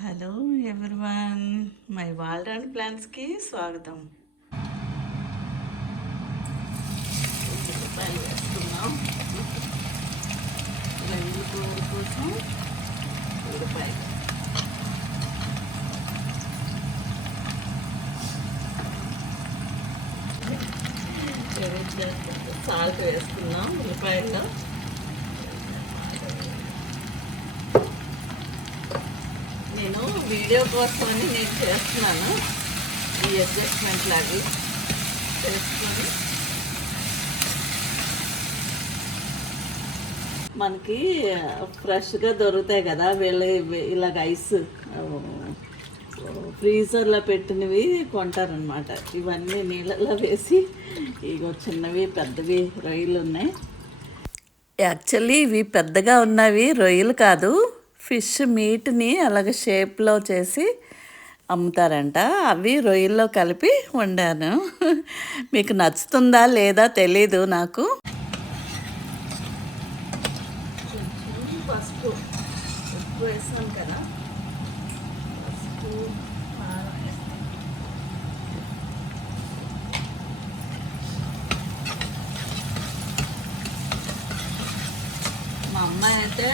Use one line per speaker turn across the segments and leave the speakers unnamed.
Hello everyone my world and ప్లాన్స్కి స్వాగతం. ఉల్లిపాయలు వేసుకున్నాం రంగుల కూర కోసం ఉల్లిపాయలు సాల్ట్ వేసుకున్నాం ఉల్లిపాయల్లో. నేను వీడియో కోసం అని నేను చేస్తున్నాను. ఈ అడ్జస్ట్మెంట్ లాగా చేసుకొని. మనకి ఫ్రెష్గా దొరుకుతాయి కదా వీళ్ళ ఇలాగ ఐస్ ఫ్రీజర్లో పెట్టినవి కొంటారనమాట ఇవన్నీ నీళ్ళలో వేసి ఇగో చిన్నవి పెద్దవి రొయ్యలు ఉన్నాయి యాక్చువల్లీ ఇవి పెద్దగా ఉన్నవి రొయ్యలు కాదు. ఫిష్ మీట్ని అలాగే షేప్లో చేసి అమ్ముతారంట. అవి రొయ్యల్లో కలిపి వండాను. మీకు నచ్చుతుందా లేదా తెలీదు నాకు. పసుపు ఉప్పు వేసాం కదా పసుపు మా అమ్మాయి అయితే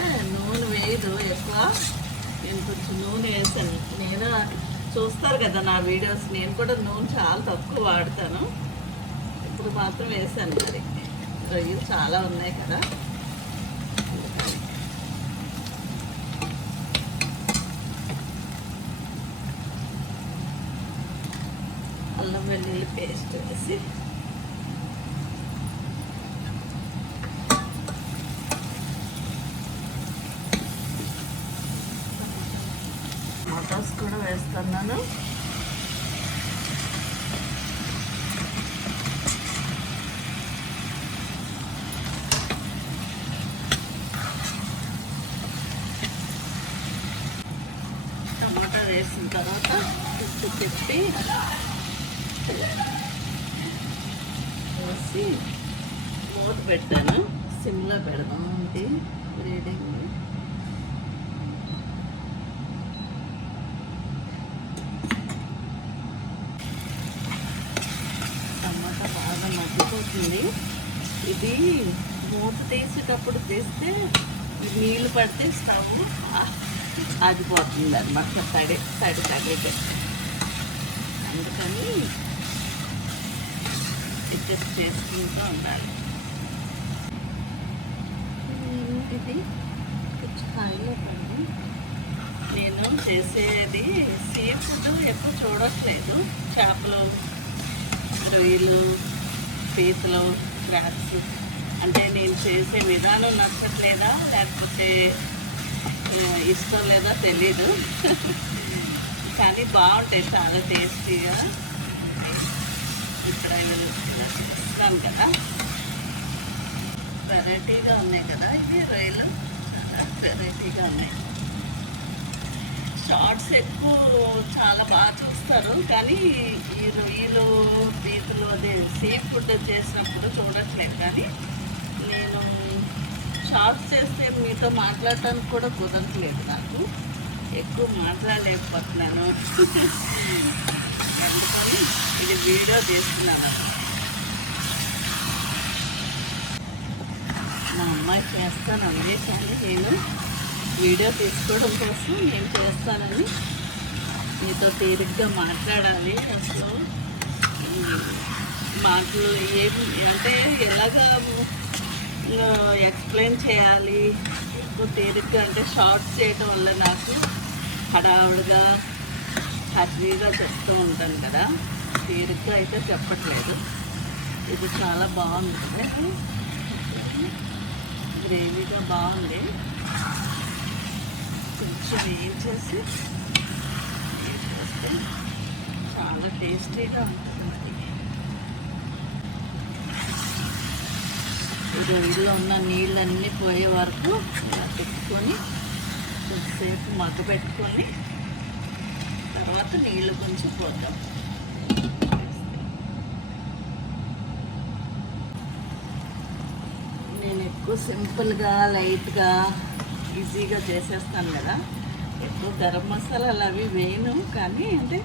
నూనె ఎక్కువ. నేను కొంచెం నూనె వేసాను. నేను చూస్తారు కదా నా వీడియోస్. నేను కూడా నూనె చాలా తక్కువ వాడతాను. ఇప్పుడు మాత్రం వేసాను మరి. రొయ్యలు చాలా ఉన్నాయి కదా. అల్లం వెల్లుల్లి పేస్ట్ వేసి టమాటాస్ కూడా వేస్తున్నాను. టమాటా వేసిన తర్వాత తిప్పి తిప్పి వేసి మూత పెట్టాను. సిమ్లో పెడదాం ఇది రీడింగ్ టమాటా బాగా మగ్గిపోతుంది ఇది మూత తీసేటప్పుడు తీస్తే నీళ్ళు పడితే స్టవ్ ఆగిపోతుంది అనమాట తడి తడి తడికి. అందుకని అడ్జస్ట్ చేసుకుంటూ ఉండాలి. ఇది కొంచెం పడి నేను చేసేది సీ ఫుడ్ ఎక్కువ చూడట్లేదు. చేపలు రొయ్యలు పీతలు క్లాస్ అంటే నేను చేసే విధానం నచ్చట్లేదా? లేకపోతే ఇష్టం లేదా తెలీదు. కానీ బాగుంటాయి చాలా టేస్టీగా. ఇక్కడ అవి చేస్తున్నాను కదా. వెరైటీగా ఉన్నాయి కదా ఇవి రొయ్యలు చాలా వెరైటీగా ఉన్నాయి. షార్ట్స్ ఎక్కువ చాలా బాగా చూస్తారు. కానీ ఈ రొయ్యలు పీతలు అదే సీ ఫుడ్ చేసినప్పుడు చూడట్లేదు. కానీ నేను షార్ట్స్ చేస్తే మీతో మాట్లాడటానికి కూడా కుదరట్లేదు నాకు. ఎక్కువ మాట్లాడలేకపోతున్నాను. అందుకని ఇది వీడియో చేస్తున్నాను మా అమ్మాయి చేస్తాను కానీ నేను. వీడియో తీసుకోవడం కోసం నేను చేస్తానని మీతో తీరిగ్గా మాట్లాడాలి అసలు. మాటలు ఏం అంటే ఎలాగా ఎక్స్ప్లెయిన్ చేయాలి? తీరిగ్గా అంటే షార్ట్ చేయడం వల్ల నాకు హడావుడిగా హ్యాపీగా చెప్తూ ఉంటాను కదా. తీరిగ్గా అయితే చెప్పట్లేదు. ఇది చాలా బాగుంది. గ్రేవీగా బాగుంది. కొంచెం ఏం చేసి? ఏం చేస్తే? చాలా టేస్టీగా ఉంటుంది మరి రొయ్యలో ఉన్న నీళ్ళన్నీ పోయే వరకు ఇలా పెట్టుకొని కొద్దిసేపు మగ్గ పెట్టుకొని తర్వాత నీళ్ళు కొంచెం పోద్దాం. నేను ఎక్కువ సింపుల్గా లైట్గా ఈజీగా చేసేస్తాను కదా. ఎక్కువ గరం మసాలాలు అవి వేయను కానీ అంటే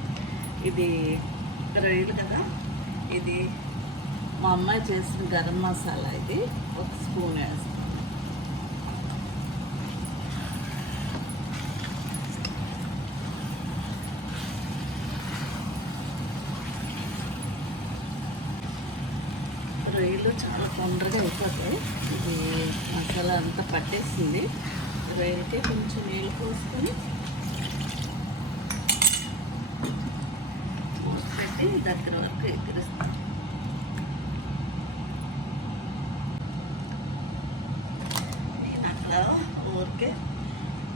ఇది రొయ్యలు కదా. ఇది మా అమ్మాయి చేసిన గరం మసాలా ఇది. ఒక స్పూన్ వేస్తాను. రొయ్యలు చాలా తొందరగా అయిపోతాయి. ఇది మసాలా అంతా పట్టేసింది. రొయ్యలకి కొంచెం నీళ్ళు పోసుకొని పెట్టి దగ్గర వరకు ఎగిరిస్తాం నేను అట్లా ఊరికే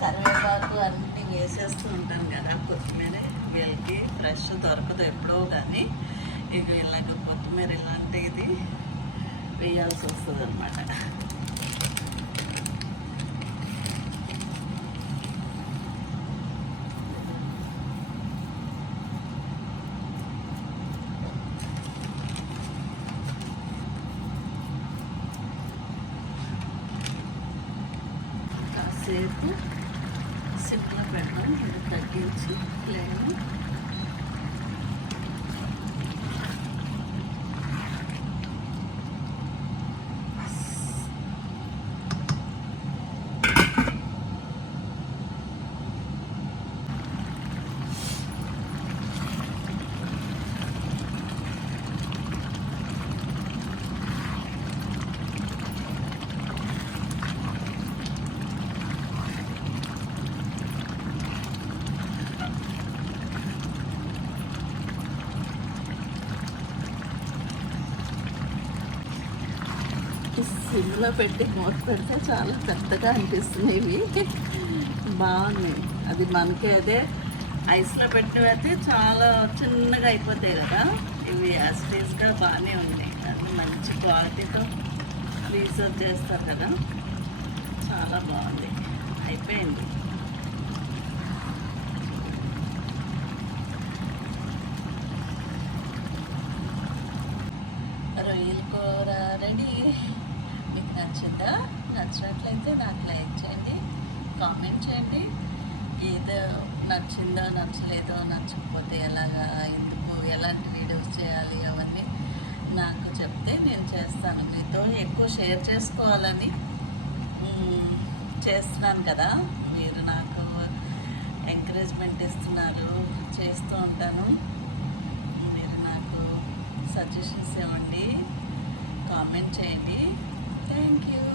కరివేపాకు అన్నీ వేసేస్తూ ఉంటాను కదా కొత్తిమీర వీళ్ళకి ఫ్రెష్ దొరకదు ఎప్పుడో కానీ. ఇక ఇలాగ కొత్తిమీర ఇలాంటిది వేయాల్సి వస్తుంది అనమాట సేపు సిమ్లో పెడదాం తగ్గించి ఫ్లేమ్ ఇంట్లో పెట్టి మూత పెడితే చాలా పెద్దగా అనిపిస్తున్నాయి ఇవి. బాగున్నాయి అది మనకి అదే. ఐస్లో పెట్టినవైతే చాలా చిన్నగా అయిపోతాయి కదా. ఇవి యాస్టేజ్గా బాగానే ఉన్నాయి. అది మంచి క్వాలిటీతో రీసర్చ్ చేస్తారు కదా. చాలా బాగుంది. అయిపోయింది. రొయ్యల కూర రెడీ. నచ్చిందా నచ్చినట్లయితే నాకు లైక్ చేయండి కామెంట్ చేయండి. ఏదో నచ్చిందో నచ్చలేదో నచ్చకపోతే ఎలాగా ఎందుకు ఎలాంటి వీడియోస్ చేయాలి అవన్నీ నాకు చెప్తే నేను చేస్తాను. మీతో ఎక్కువ షేర్ చేసుకోవాలని చేస్తున్నాను కదా. మీరు నాకు ఎంకరేజ్మెంట్ ఇస్తున్నారు చేస్తూ ఉంటాను. మీరు నాకు సజెషన్స్ ఇవ్వండి కామెంట్ చేయండి. Thank you.